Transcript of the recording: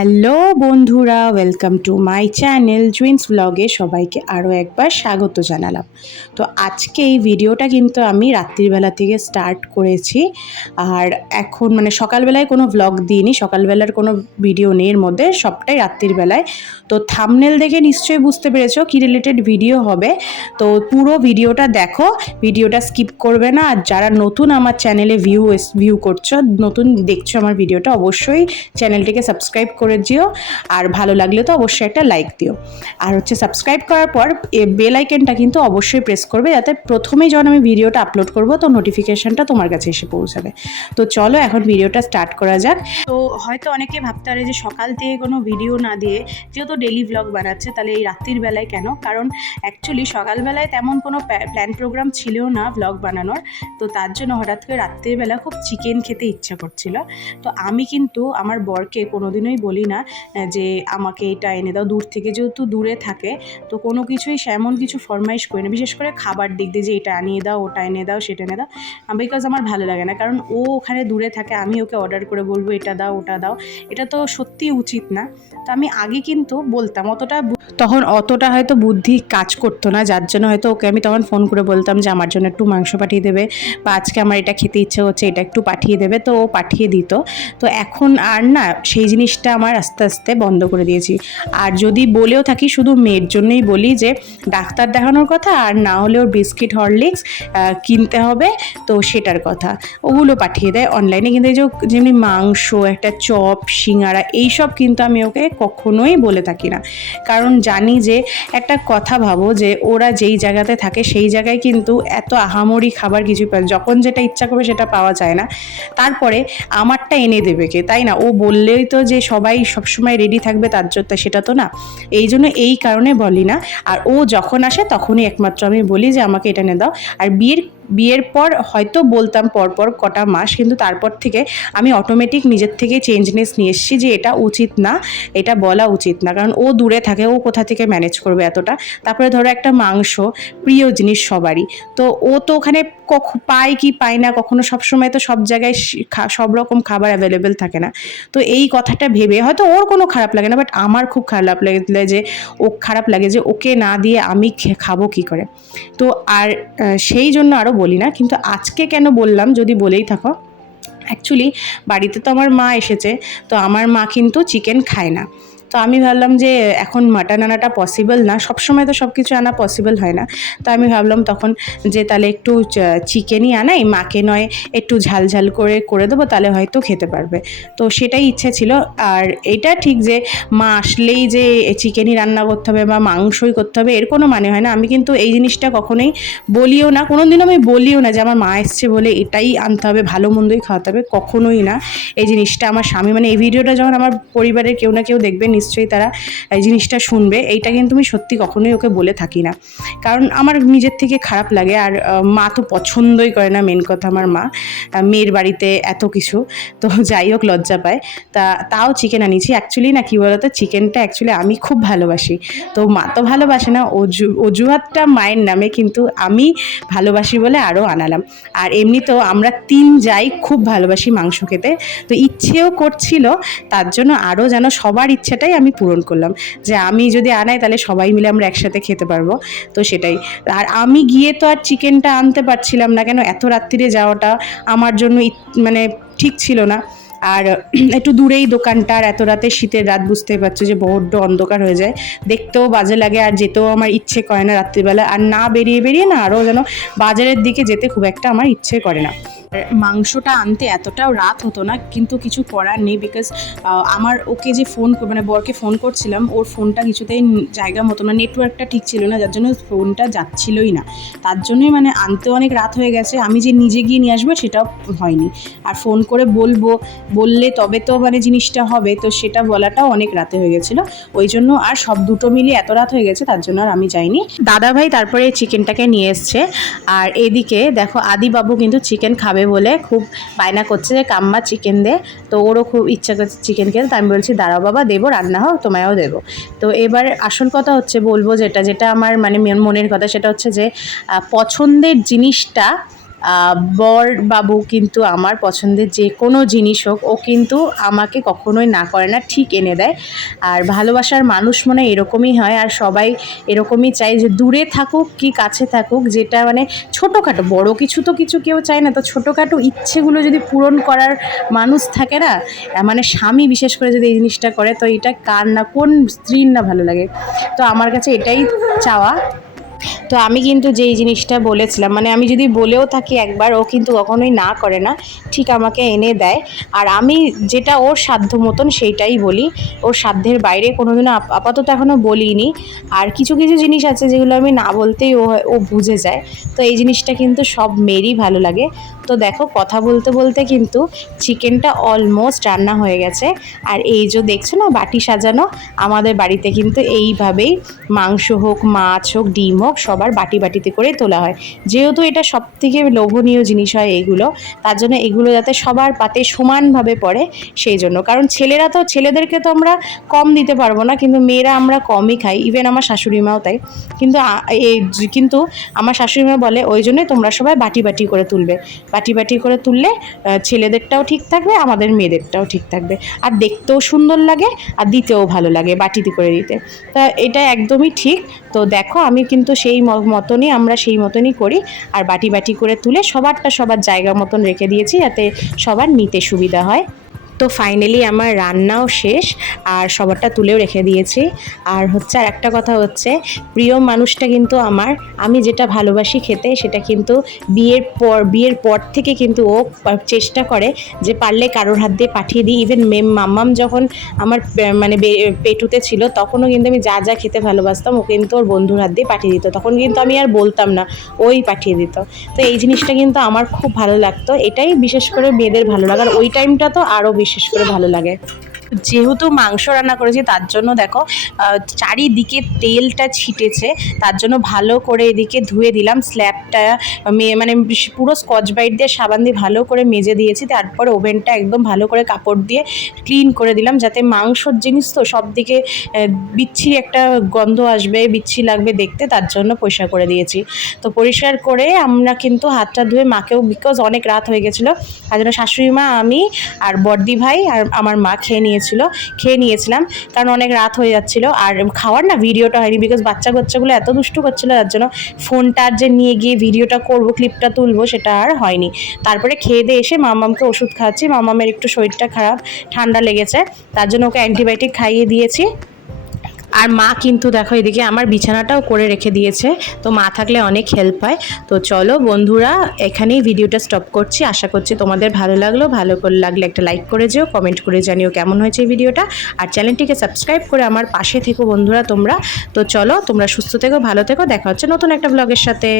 Hello বন্ধুরা, welcome to my channel জুইন্স ব্লগে সবাইকে আরও একবার স্বাগত জানালাম। তো আজকে এই ভিডিওটা কিন্তু আমি রাত্রিবেলা থেকে স্টার্ট করেছি। আর এখন সকালবেলায় কোনো ব্লগ দিইনি, সকালবেলার কোনো ভিডিও নেই, এর মধ্যে সবটাই রাত্রির বেলায়। তো থাম্বনেল দেখে নিশ্চয়ই বুঝতে পেরেছো কী রিলেটেড ভিডিও হবে। তো পুরো ভিডিওটা দেখো, ভিডিওটা স্কিপ করবে না। আর যারা নতুন আমার চ্যানেলে ভিউ করছো, নতুন দেখছো আমার ভিডিওটা, অবশ্যই চ্যানেলটিকে সাবস্ক্রাইব করে দিও। আর ভালো লাগলে তো অবশ্যই একটা লাইক দিও। আর সাবস্ক্রাইব করার পর বেল আইকনটা কিন্তু অবশ্যই প্রেস করবে, যাতে প্রথমেই যখন আমি ভিডিওটা আপলোড করব তো নোটিফিকেশনটা তোমার কাছে এসে পৌঁছাবে। তো চলো এখন ভিডিওটা স্টার্ট করা যাক। তো হয়তো অনেকে ভাবতে পারে যে সকাল থেকে কোনো ভিডিও না দিয়ে যেহেতু ডেলি ব্লগ বানাচ্ছে, তাহলে এই রাত্রির বেলায় কেন? কারণ অ্যাকচুয়ালি সকালবেলায় তেমন কোনো প্ল্যান প্রোগ্রাম ছিলও না ব্লগ বানানোর। তো তার জন্য হঠাৎ করে রাত্রিবেলা খুব চিকেন খেতে ইচ্ছা করছিল। তো আমি কিন্তু আমার বরকে কোনোদিনই বলি না যে আমাকে এটা এনে দাও, দূর থেকে যেহেতু দূরে থাকে তো কোনো কিছুই এমন কিছু ফরমাইশ করি না, বিশেষ করে খাবার দিক দিয়ে যে এটা আনিয়ে দাও, ওটা এনে দাও, সেটা এনে দাও, বিকজ আমার ভালো লাগে না। কারণ ও ওখানে দূরে থাকে, আমি ওকে অর্ডার করে বলবো এটা দাও ওটা দাও, এটা তো সত্যিই উচিত না। তো আমি আগে কিন্তু বলতাম, তখন অতটা হয়তো বুদ্ধি কাজ করতো না, যার জন্য হয়তো ওকে আমি তখন ফোন করে বলতাম যে আমার জন্য একটু মাংস পাঠিয়ে দেবে, বা আজকে আমার এটা খেতে ইচ্ছে হচ্ছে, এটা একটু পাঠিয়ে দেবে, তো ও পাঠিয়ে দিত। তো এখন আর না সেই জিনিসটা আমার আস্তে আস্তে বন্ধ করে দিয়েছি। আর যদি বলেও থাকি শুধু মেয়ের জন্যই বলি যে ডাক্তার দেখানোর কথা, আর না হলে ওর বিস্কিট হরলিক্স কিনতে হবে, তো সেটার কথা ওগুলো পাঠিয়ে দেয় অনলাইনে। কিন্তু এই যে যেমনি মাংস, একটা চপ, সিঙ্গারা, এইসব কিন্তু আমি ওকে কখনোই বলে থাকি না। কারণ জানি যে একটা কথা ভাবো যে ওরা যেই জায়গাতে থাকে সেই জায়গায় কিন্তু এত আহামরি খাবার কিছুই পায়, যখন যেটা ইচ্ছা করবে সেটা পাওয়া যায় না। তারপরে আমারটা এনে দেবে কে, তাই না? ও বললেই তো যে সবাই সবসময় রেডি থাকবে তার জন্য, সেটা তো না। এই জন্য এই কারণে বলি না। আর ও যখন আসে তখনই একমাত্র আমি বলি যে আমাকে এটা এনে দাও। আর বিয়ের পর হয়তো বলতাম পরপর কটা মাস, কিন্তু তারপর থেকে আমি অটোমেটিক নিজের থেকে চেঞ্জনেস নিয়ে এসেছি যে এটা উচিত না, এটা বলা উচিত না। কারণ ও দূরে থাকে, ও কোথা থেকে ম্যানেজ করবে এতটা? তারপরে ধরো একটা মাংস, প্রিয় জিনিস সবারই, তো ও তো ওখানে পায় কি পায় না, কখনো সবসময় তো সব জায়গায় সব রকম খাবার অ্যাভেলেবেল থাকে না। তো এই কথাটা ভেবে হয়তো ওর কোনো খারাপ লাগে না, বাট আমার খুব খারাপ লাগে যে ওকে না দিয়ে আমি খাবো কি করে। তো আর সেই জন্য আরও বলি না। কিন্তু আজকে কেন বললাম, যদি বলেই থাকো, অ্যাকচুয়ালি বাড়িতে তো আমার মা এসেছে, তো আমার মা কিন্তু চিকেন খায় না। তো আমি ভাবলাম যে এখন মাটন আনাটা পসিবল না, সবসময় তো সব কিছু আনা পসিবল হয় না। তো আমি ভাবলাম তখন যে তাহলে একটু চিকেনই আনাই, মাকে নয় একটু ঝাল ঝাল করে দেবো, তাহলে হয়তো খেতে পারবে। তো সেটাই ইচ্ছে ছিল। আর এটা ঠিক যে মা আসলেই যে চিকেনই রান্না করতে হবে বা মাংসই করতে হবে, এর কোনো মানে হয় না। আমি কিন্তু এই জিনিসটা কখনোই বলিও না, কোনো দিনও আমি বলিও না যে আমার মা এসছে বলে এটাই আনতে হবে, ভালো মন্দই খাওয়াতে হবে, কখনোই না। এই জিনিসটা আমার স্বামী, এই ভিডিওটা যখন আমার পরিবারের কেউ না কেউ দেখবে, নিশ্চয়ই তারা এই জিনিসটা শুনবে। এইটা কিন্তু আমি সত্যি কখনোই ওকে বলে থাকি না, কারণ আমার নিজের থেকে খারাপ লাগে। আর মা তো পছন্দই করে না, মেন কথা আমার মা, মেয়ের বাড়িতে এত কিছু, তো যাই হোক লজ্জা পায়। তাও চিকেন আনিয়েছি। অ্যাকচুয়ালি না, কী বলতো, চিকেনটা অ্যাকচুয়ালি আমি খুব ভালোবাসি, তো মা তো ভালোবাসে না, অজুহাতটা মায়ের নামে, কিন্তু আমি ভালোবাসি বলে আরও আনালাম। আর এমনিতেও আমরা যাই খুব ভালোবাসি মাংস খেতে, তো ইচ্ছেও করছিল, তার জন্য আরও যেন সবার ইচ্ছেটাই আমি পূরণ করলাম, যে আমি যদি আনাই তাহলে সবাই মিলে আমরা একসাথে খেতে পারবো। তো সেটাই। আর আমি গিয়ে তো আর চিকেনটা আনতে পারছিলাম না, কেন এত রাত্রিরে যাওয়াটা আমার জন্য ঠিক ছিল না। আর একটু দূরেই দোকানটা, আর এত রাতে, শীতের রাত, বুঝতেই পারছো যে বড্ড অন্ধকার হয়ে যায়, দেখতেও বাজে লাগে, আর যেতেও আমার ইচ্ছে করে না রাত্রিবেলা। আর না বেরিয়ে না আরও যেন বাজারের দিকে যেতে খুব একটা আমার ইচ্ছে করে না। মাংসটা আনতে এতটাও রাত হতো না, কিন্তু কিছু করার নেই, বিকজ আমার ওকে যে বরকে ফোন করছিলাম, ওর ফোনটা কিছুতেই জায়গা মতো না, নেটওয়ার্কটা ঠিক ছিল না, যার জন্য ফোনটা যাচ্ছিলই না। তার জন্যই আনতে অনেক রাত হয়ে গেছে। আমি যে নিজে গিয়ে নিয়ে আসবো সেটাও হয়নি, আর ফোন করে বললে তবে তো জিনিসটা হবে, তো সেটা বলাটাও অনেক রাতে হয়ে গেছিলো। ওই জন্য আর সব দুটো মিলিয়ে এত রাত হয়ে গেছে, তার জন্য আর আমি যাইনি। দাদাভাই তারপরে চিকেনটাকে নিয়ে এসছে। আর এদিকে দেখো আদিবাবু কিন্তু চিকেন খাবে বলে খুব বায়না করছে যে কাম্মা চিকেন দে, তো ওরও খুব ইচ্ছা করছে চিকেন খেতে। তো আমি বলছি দাঁড়াও বাবা, দেবো, রান্না হোক, তোমায়ও দেবো। তো এবার আসল কথা হচ্ছে, বলবো যেটা আমার মনের কথা, সেটা হচ্ছে যে পছন্দের জিনিসটা বর বাবু কিন্তু আমার পছন্দের যে কোনো জিনিস হোক ও কিন্তু আমাকে কখনোই না করে না, ঠিক এনে দেয়। আর ভালোবাসার মানুষ মনে হয় এরকমই হয়, আর সবাই এরকমই চায় যে দূরে থাকুক কি কাছে থাকুক, যেটা মানে ছোটোখাটো, বড় কিছু তো কিছু কেউ চায় না, তো ছোটোখাটো ইচ্ছেগুলো যদি পূরণ করার মানুষ থাকে না, মানে স্বামী বিশেষ করে যদি এই জিনিসটা করে, তো এটা কার না, কোন স্ত্রীর না ভালো লাগে। তো আমার কাছে এটাই চাওয়া। তো আমি কিন্তু যেই জিনিসটা বলেছিলাম, মানে আমি যদি বলেও থাকি একবার, ও কিন্তু কখনোই না করে না, ঠিক আমাকে এনে দেয়। আর আমি যেটা ওর সাধ্য মতন সেইটাই বলি, ওর সাধ্যের বাইরে কোনোদিনও আপাতত এখনও বলিনি। আর কিছু কিছু জিনিস আছে যেগুলো আমি না বলতেই ও বুঝে যায়। তো এই জিনিসটা কিন্তু সব মেয়েরই ভালো লাগে। তো দেখো, কথা বলতে বলতে কিন্তু চিকেনটা অলমোস্ট রান্না হয়ে গেছে। আর এই যে দেখছো না বাটি সাজানো, আমাদের বাড়িতে কিন্তু এইভাবেই মাংস হোক, মাছ হোক, ডিম হোক, সবার বাটি বাটিতে করে তোলা হয়। যেহেতু এটা সবথেকে লোভনীয় জিনিস হয় এগুলো, তার জন্য এগুলো যাতে সবার পাতে সমানভাবে পড়ে সেই জন্য। কারণ ছেলেদেরকে তো আমরা কম দিতে পারবো না, কিন্তু মেয়েরা আমরা কমই খাই, ইভেন আমার শাশুড়ি মাও তাই। কিন্তু আমার শাশুড়ি মা বলে ওই জন্যই তোমরা সবাই বাটি বাটি করে তুলবে, বাটি বাটি করে তুললে ছেলেদেরটাও ঠিক থাকবে, আমাদের মেয়েদেরটাও ঠিক থাকবে, আর দেখতেও সুন্দর লাগে, আর দিতেও ভালো লাগে বাটিতে করে দিতে। তা এটা একদমই ঠিক। তো দেখো, আমি কিন্তু আমরা সেই মতনই করি, আর বাটি বাটি করে তুলে সবার জায়গা মতন রেখে দিয়েছি, যাতে সবার নিতে সুবিধা হয়। তো ফাইনালি আমার রান্নাও শেষ, আর সবারটা তুলেও রেখে দিয়েছি। আর আর একটা কথা হচ্ছে, প্রিয় মানুষটা কিন্তু আমি যেটা ভালোবাসি খেতে, সেটা কিন্তু বিয়ের পর থেকে কিন্তু ও চেষ্টা করে যে পারলে কারোর হাত দিয়ে পাঠিয়ে দিই। ইভেন মাম্মাম যখন আমার মানে পেটুতে ছিল, তখনও কিন্তু আমি যা যা খেতে ভালোবাসতাম ও কিন্তু ওর বন্ধুর হাত দিয়ে পাঠিয়ে দিত, তখন কিন্তু আমি আর বলতাম না, ওই পাঠিয়ে দিত। তো এই জিনিসটা কিন্তু আমার খুব ভালো লাগতো, এটাই বিশেষ করে মেয়েদের ভালো লাগার ওই টাইমটা তো আরও বিশেষ করে ভালো লাগে। যেহেতু মাংস রান্না করেছি, তার জন্য দেখো চারিদিকে তেলটা ছিটেছে, তার জন্য ভালো করে এদিকে ধুয়ে দিলাম স্ল্যাবটা, মানে পুরো স্কচ ব্রাইট দিয়ে সাবান দিয়ে ভালো করে মেজে দিয়েছি। তারপর ওভেনটা একদম ভালো করে কাপড় দিয়ে ক্লিন করে দিলাম, যাতে মাংসর জিনিস তো সব দিকে বিচ্ছিরি একটা গন্ধ আসবে, বিচ্ছিরি লাগবে দেখতে, তার জন্য পরিষ্কার করে দিয়েছি। তো পরিষ্কার করে আমরা কিন্তু হাতটা ধুয়ে মাকেও, বিকজ অনেক রাত হয়ে গেছিলো, তার জন্য শাশুড়ি মা, আমি আর বড়দি ভাই আর আমার মা খেয়ে নিয়েছিলাম, কারণ অনেক রাত হয়ে যাচ্ছিলো। আর খাওয়ার না ভিডিওটা হয়নি, বিকজ বাচ্চাগুলো এত দুষ্টু করছিলো, তার জন্য ফোনটা যে নিয়ে গিয়ে ভিডিওটা করবো, ক্লিপটা তুলবো, সেটা আর হয়নি। তারপরে খেয়ে দিয়ে এসে মামামকে ওষুধ খাওয়াচ্ছি, মামামের একটু শরীরটা খারাপ, ঠান্ডা লেগেছে, তার জন্য ওকে অ্যান্টিবায়োটিক খাইয়ে দিয়েছি। আর মা কিন্তু দেখো এদিকে আমার বিছানাটাও করে রেখে দিয়েছে, তো মা থাকলে অনেক হেল্প হয়। তো চলো বন্ধুরা, এখানেই ভিডিওটা স্টপ করছি। আশা করছি তোমাদের ভালো লাগলো, লাগলে একটা লাইক করে যেও, কমেন্ট করে জানিও কেমন হয়েছে এই ভিডিওটা, আর চ্যানেলটিকে সাবস্ক্রাইব করে আমার পাশে থেকো বন্ধুরা তোমরা। তো চলো, তোমরা সুস্থ থেকো, ভালো থেকো, দেখা হচ্ছে নতুন একটা ব্লগের সাথে।